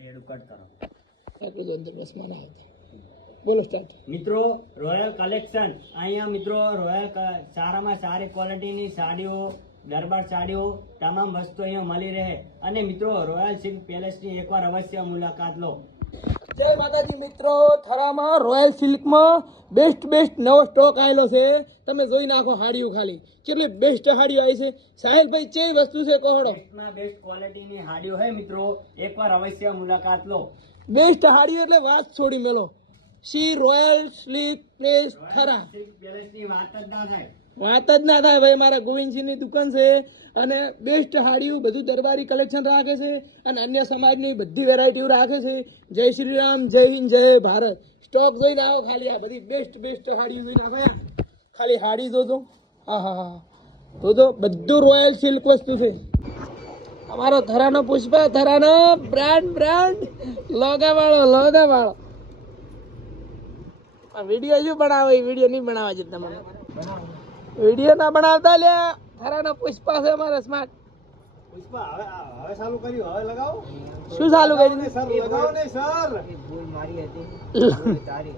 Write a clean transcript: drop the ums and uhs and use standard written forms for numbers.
ડેડું cut કરો. આટલું જ અંદર બસ માના આવતા. બોલો સ્ટાર્ટ. મિત્રો રોયલ કલેક્શન અહીંયા મિત્રો રોયલ સારામાં સારી ક્વોલિટીની સાડીઓ, દરબાર સાડીઓ, તમામ વસ્તુ અહીંયા મળી રહે. અને મિત્રો રોયલ સિલ્ક પેલેસની એકવાર અવશ્ય મુલાકાત લો. જય માતાજી મિત્રો, થરામાં રોયલ સિલ્કમાં બેસ્ટ નવો સ્ટોક આવેલો છે. તમે જોઈ નાખો હાડીઓ ખાલી કેટલી બેસ્ટ હાડીઓ આવી છે. સાહેલભાઈ ચેવી વસ્તુ છે કહો. બેસ્ટમાં બેસ્ટ ક્વોલિટીની હાડીઓ હે મિત્રો, એકવાર અવશ્ય મુલાકાત લો. બેસ્ટ હાડીઓ એટલે વાત છોડી મેલો. સી રોયલ સિલ્ક પ્લેસ થરા, સિલ્ક પેલેસની વાત જ ના થાય. વાત જ ના થાય ભાઈ. મારા ગોવિંદસિંહની દુકાન છે અને બેસ્ટ હાડીઓ બધું દરબારી કલેક્શન રાખે છે અને અન્ય સમાજની બધી વેરાયટીઓ રાખે છે. જય શ્રી રામ, જય હિન્દ, જય ભારત. સ્ટોક જોઈને આવો ખાલી. આ બધી બેસ્ટ હાડીઓ જોઈને આવો. ખાલી હાડી જોજો. હા જોજો, બધું રોયલ સિલ્ક વસ્તુ છે. અમારો થરાનો પુષ્પા, થરાનો બ્રાન્ડ લોગા વાળો આ વિડીયો શું બનાવે? વિડીયો નહીં બનાવવા છે તમને. વિડીયો ના બનાવતા લ્યા. થરાનો પુષ્પા છે અમારા સ્માર્ટ. પુષ્પા હવે ચાલુ કર્યું, હવે લગાવો. શું ચાલુ કર્યું? સર લગાવો ને સર. ભૂલ મારી હતી તારી.